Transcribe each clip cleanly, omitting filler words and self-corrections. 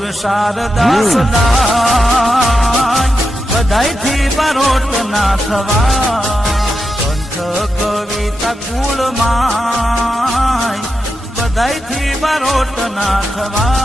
ઈશ્વર શારદાસ દાય બધાયથી બારોટ ના થવા કંઠ કવિતા કુળમાં બધાયથી બારોટ ના થવા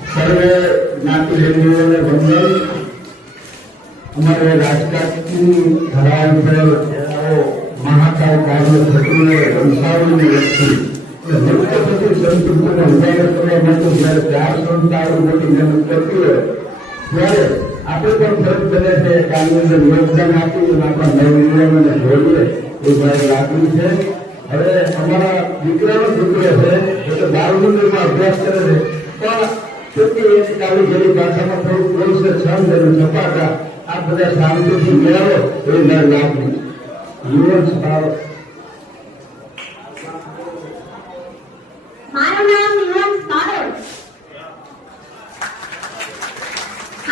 સર્વે જ્ઞાતિ હિન્દુઓને વંદન। અમારે રાજકાટની ધરાવ પર મહાકાય કાર્ય થતું વંશાવળની વ્યક્તિ મુક્ત થતી સંસ્કૃતિને ઉજાગર કરવા માટે જયારે 4 સંસ્થાઓ મોટી મહેનત કરતી હોય ત્યારે આપણે પણ ફરજ બને છે કે આની અંદર યોગદાન આપી આપણા નવયુવાનોને જોડીએ એ મારી લાગણી છે। હવે અમારા દીકરાનો દીકરો છે એટલે 12 અભ્યાસ કરે છે પણ क्योंकि काली गली भाषा में थोड़ी कोई से छंद और छपाटा आप બધા શાંતિથી મેળવો એ ન લાગે યુવક ભાવ। મારું નામ યુવક સારો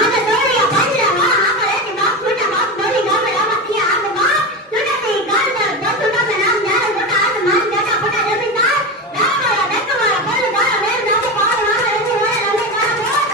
આને દોરિયા બાજરામાં આપણે કે બાપ છોટા બાપ દોરી ગામે રામા તિયા આગે બાપ છોટા તે ગાલ દસુ નામે નામ જારે મોટા આજ માન જાટા ફોટા જમીનદાર રામાયા દેખવાળા બોલ ગાળા મેર નામે પાર નામે રમે હોય રમે ગાળા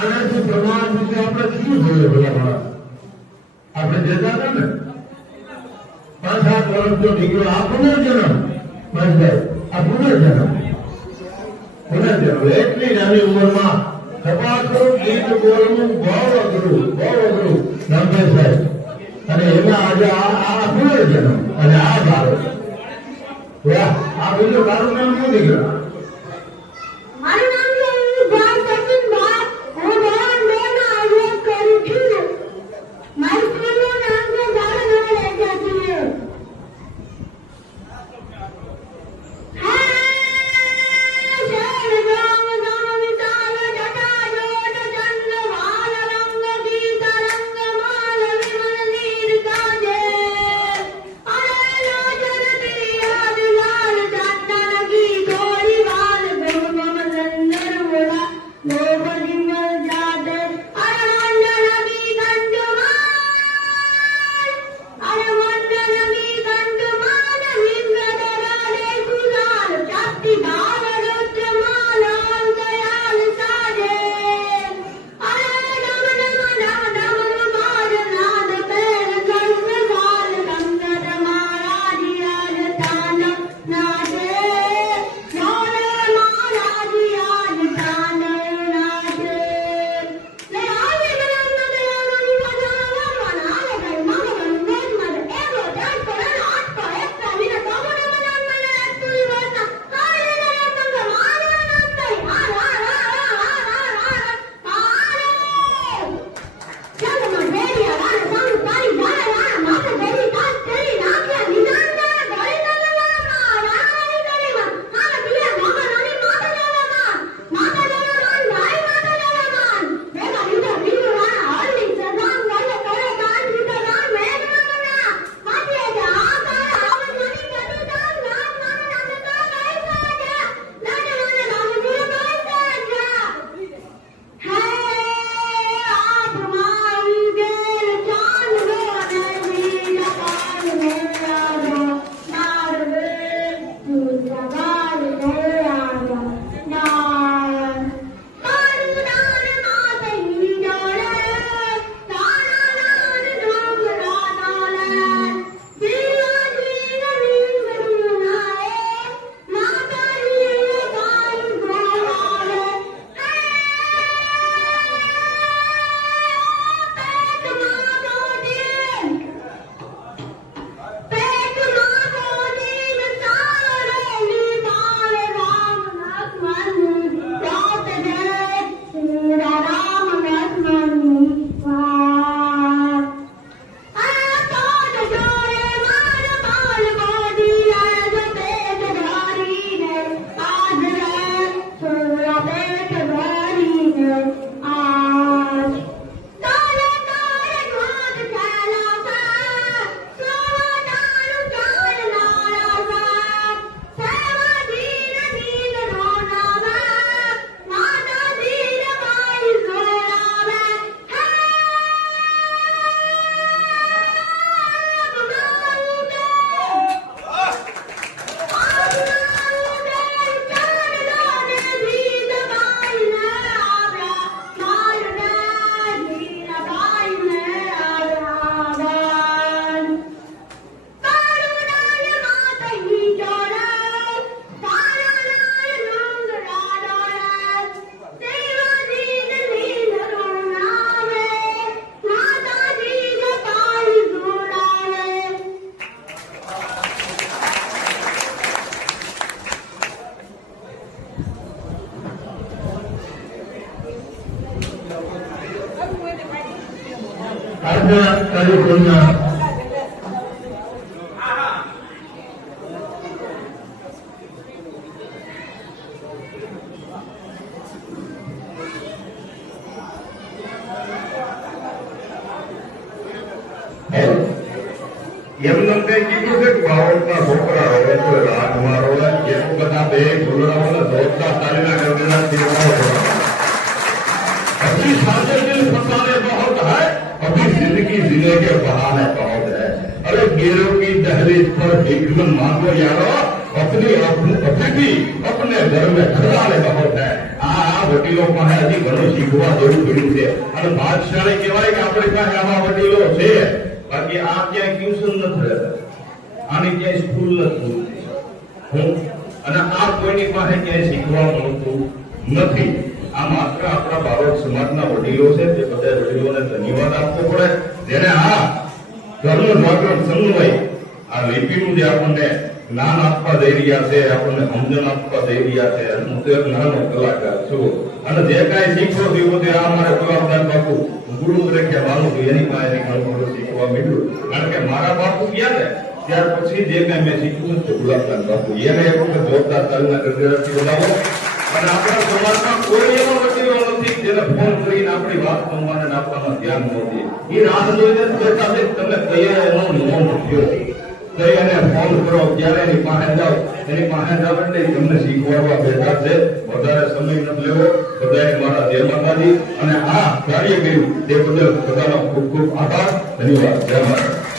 આનાથી પ્રમાણ વિશે આપણે શું જોઈએ બધા માણસ આપણે જતા હતા ને 5-7 વર્ષનો દીકરો આ પુનર્જન્મ મહેશભાઈ આ પુનર્જન્મ એટલી નાની ઉંમરમાં સપાટું ગીત બોલવું બહુ અઘરું રામભાઈ સાહેબ અને એમાં આજે આ પુનર્જન્મ અને આ ભાવ આ બીજું તારું નામ શું દીકરા મારું નામ છે જાન સચિન ભાઈ હું ધોરણ 2 માં અભ્યાસ કરું છું મારી સ્કૂલનું નામ છે જાનનગર એકેડમી આજના કાર્યક્રમના એમને મેં કીધું છે કે બાવળના છોકરા હવે તો રાજમાં રોવે એ તો બધા બે ફૂલડાઓને ધોતા તાલીના ગરબેલા દેવાઓ अभी सादे दिल फसाने बहुत है अभी जिंदगी जीने के बहाने बहुत है अरे गेरों की दहलीज पर भिक्षुक मांगो यारो अपनी अभी भी अपने घर में खड़ाने बहुत है આ વડીલો પાસે હજી ઘણું શીખવા જેવું પડ્યું છે અને બાદશાહે કહેવાય કે આપણી પાસે આવા વડીલો છે બાકી આ ક્યાંય ટ્યુશન નથી રહેતા આની ક્યાંય સ્કૂલ નથી અને આ કોઈની પાસે ક્યાંય શીખવા મળતું નથી આ માત્ર આપણા ભારત સમાજના વડીલો છે તે બધા વડીલોને ધન્યવાદ આપવો પડે જેને આ ધર્મ જાગરણ સમન્વય આ લિપિનું જે આપણને જ્ઞાન આપવા જઈ રહ્યા છે આપણને સમજણ આપવા જઈ રહ્યા છે હું તો એક નાનો કલાકાર છું અને જે કાંઈ શીખવો થયું તે આ મારે ગુલાબદાસ બાપુ ગુરુ તરીકે માનું છું એની પાસે ઘણું બધું શીખવા મળ્યું કારણ કે મારા બાપુ ગયા ને ત્યાર પછી જે કાંઈ મેં શીખ્યું છે ગુલાબદાસ બાપુ એને એક વખત જોરદાર તાલીના ગરગડાથી બોલાવો અને આપણા સમાજમાં કોઈ એવો વડીલો નથી જેને ફોન કરીને આપણી વાત કરવાને આપવામાં ધ્યાન નથી એ રાહ જોઈને બેઠા છે તમે કયા એનો નોંધ થયો કઈ એને ફોન કરો ત્યારે એની પાસે જાઓ એટલે તમને શીખવાડવા બેઠા છે વધારે સમય નથી લેવો બધાએ મારા જય માતાજી અને આ કાર્ય કર્યું તે બદલ બધાનો ખૂબ ખૂબ આભાર ધન્યવાદ જય માતા